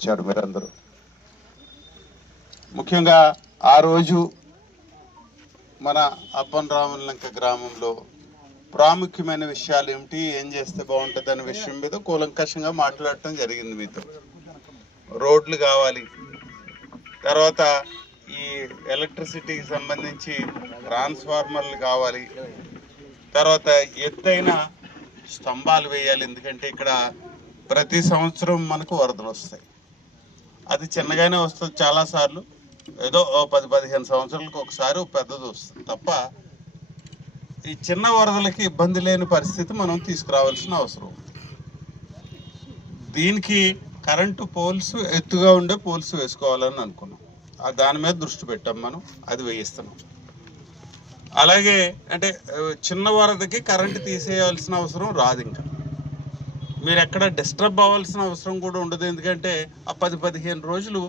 ఇచ్చారు మీరందరూ. ముఖ్యంగా ఆ రోజు మన అప్పన్ రామలంక గ్రామంలో ప్రాముఖ్యమైన విషయాలు ఏమిటి, ఏం చేస్తే బాగుంటుంది అనే విషయం మీద కూలంకషంగా మాట్లాడటం జరిగింది మీతో. రోడ్లు కావాలి, తర్వాత ఈ ఎలక్ట్రిసిటీకి సంబంధించి ట్రాన్స్ఫార్మర్లు కావాలి, తర్వాత ఎత్తైన స్తంభాలు వేయాలి. ఎందుకంటే ఇక్కడ ప్రతి సంవత్సరం మనకు వరదలు వస్తాయి. అది చిన్నగానే వస్తుంది చాలాసార్లు, ఏదో 10-15 సంవత్సరాలకు ఒకసారి పెద్దది వస్తుంది తప్ప ఈ చిన్న వరదలకి ఇబ్బంది లేని పరిస్థితి మనం తీసుకురావాల్సిన అవసరం. దీనికి కరెంటు పోల్స్, ఎత్తుగా ఉండే పోల్స్ వేసుకోవాలని అనుకున్నాం. దాని మీద దృష్టి పెట్టాం మనం, అది వేయిస్తున్నాం. అలాగే అంటే చిన్న వరదకి కరెంటు తీసేయాల్సిన అవసరం రాదు. ఇంకా మీరు ఎక్కడ డిస్టర్బ్ అవ్వాల్సిన అవసరం కూడా ఉండదు. ఎందుకంటే ఆ 10-15 రోజులు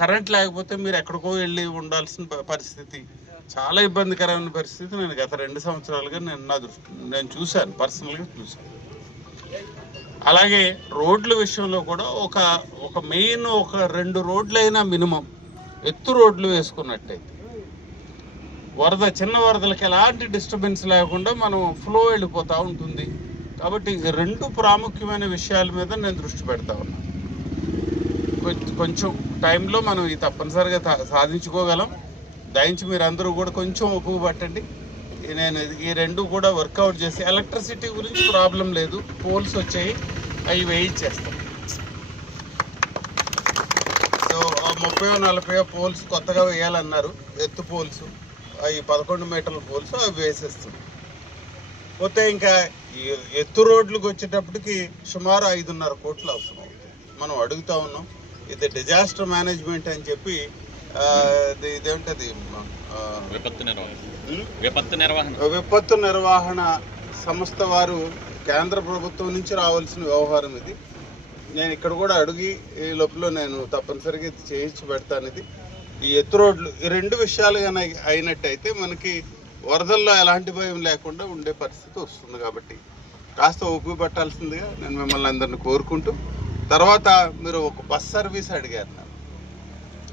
కరెంట్ లేకపోతే మీరు ఎక్కడికో వెళ్ళి ఉండాల్సిన పరిస్థితి, చాలా ఇబ్బందికరమైన పరిస్థితి నేను గత 2 సంవత్సరాలుగా నేను చూశాను, పర్సనల్గా చూశాను. అలాగే రోడ్ల విషయంలో కూడా ఒక మెయిన్ 2 రోడ్లైనా మినిమం ఎత్తు రోడ్లు వేసుకున్నట్టయితే చిన్న వరదలకి ఎలాంటి డిస్టర్బెన్స్ లేకుండా మనం ఫ్లో వెళ్ళిపోతూ ఉంటుంది. కాబట్టి 2 ప్రాముఖ్యమైన విషయాల మీద నేను దృష్టి పెడతా ఉన్నాను. కొంచెం టైంలో మనం ఇది తప్పనిసరిగా సాధించుకోగలం. దయించి మీరు అందరూ కూడా కొంచెం ఒప్పుకు పట్టండి. నేను ఈ 2 కూడా వర్కౌట్ చేసి, ఎలక్ట్రిసిటీ గురించి ప్రాబ్లం లేదు, పోల్స్ వచ్చాయి, అవి వేయించేస్తాం. సో 30-40 పోల్స్ కొత్తగా వేయాలన్నారు, ఎత్తు పోల్స్, అవి 11 మీటర్ల పోల్స్, అవి వేసేస్తుంది. పోతే ఇంకా ఎత్తు రోడ్లకు వచ్చేటప్పటికి సుమారు 5.5 కోట్లు అవసరం అవుతుంది. మనం అడుగుతా ఉన్నాం. ఇది డిజాస్టర్ మేనేజ్మెంట్ అని చెప్పి ఇదేంటది విపత్తు నిర్వహణ సంస్థ వారు కేంద్ర ప్రభుత్వం నుంచి రావాల్సిన వ్యవహారం ఇది. నేను ఇక్కడ కూడా అడిగి ఈ లోపల నేను తప్పనిసరిగా చేయించి పెడతాను. ఇది ఈ ఎత్తు రోడ్లు, ఈ 2 విషయాలు కానీ అయినట్టయితే మనకి వరదల్లో ఎలాంటి భయం లేకుండా ఉండే పరిస్థితి వస్తుంది. కాబట్టి కాస్త ఓపిక పట్టాల్సిందిగా నేను మిమ్మల్ని అందరిని కోరుకుంటూ, తర్వాత మీరు ఒక బస్ సర్వీస్ అడిగారు.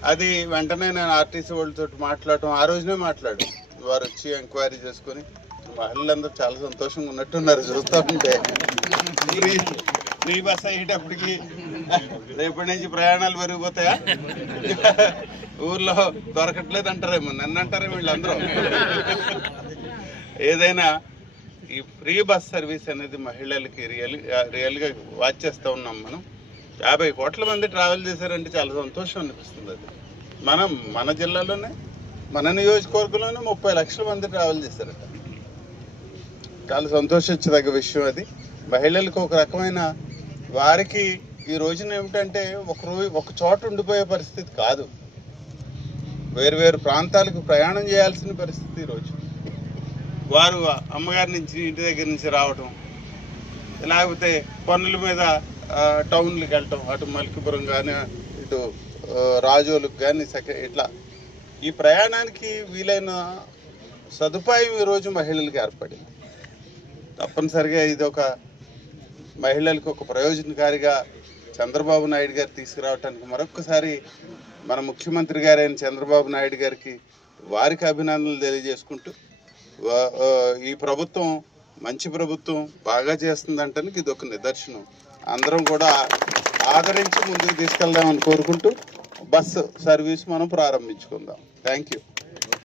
అది వెంటనే నేను ఆర్టీసీ వాళ్ళతో మాట్లాడటం, ఆ రోజునే మాట్లాడు, వారు వచ్చి ఎంక్వైరీ చేసుకొని మహిళలందరూ చాలా సంతోషంగా ఉన్నట్టున్నారు చూస్తూ ఉంటే. ఫ్రీ బస్ అయ్యేటప్పటికి రేపటి నుంచి ప్రయాణాలు పెరిగిపోతాయా? ఊర్లో దొరకట్లేదు అంటారేమో, నన్ను అంటారేమో వీళ్ళందరూ. ఏదైనా ఈ ఫ్రీ బస్ సర్వీస్ అనేది మహిళలకి రియల్గా వాచ్ చేస్తూ ఉన్నాం. మనం 50 కోట్ల మంది ట్రావెల్ చేశారంటే చాలా సంతోషం అనిపిస్తుంది. అది మన జిల్లాలోనే, మన నియోజకవర్గంలోనే 30 లక్షల మంది ట్రావెల్ చేశారట. చాలా సంతోషించదగ్గ విషయం అది. మహిళలకు ఒక రకమైన, వారికి ఈ రోజున ఏమిటంటే ఒక చోట ఉండిపోయే పరిస్థితి కాదు, వేరు ప్రాంతాలకు ప్రయాణం చేయాల్సిన పరిస్థితి. ఈరోజు వారు అమ్మగారి నుంచి, ఇంటి దగ్గర నుంచి రావటం, లేకపోతే పనుల మీద టౌన్లకు వెళ్ళటం, అటు మల్కిపురం కానీ ఇటు రాజోలకు కానీ ఇట్లా ఈ ప్రయాణానికి వీలైన సదుపాయం ఈరోజు మహిళలకు ఏర్పడింది. తప్పనిసరిగా ఇది ఒక మహిళలకు ఒక ప్రయోజనకారిగా చంద్రబాబు నాయుడు గారు తీసుకురావటానికి మరొక్కసారి మన ముఖ్యమంత్రి గారైన చంద్రబాబు నాయుడు గారికి, వారికి అభినందనలు తెలియజేసుకుంటూ, ఈ ప్రభుత్వం మంచి ప్రభుత్వం, బాగా చేస్తుందంటానికి ఇది ఒక నిదర్శనం. అందరం కూడా ఆదరించి ముందుకు తీసుకెళ్దామని కోరుకుంటూ బస్సు సర్వీస్ మనం ప్రారంభించుకుందాం. Thank you.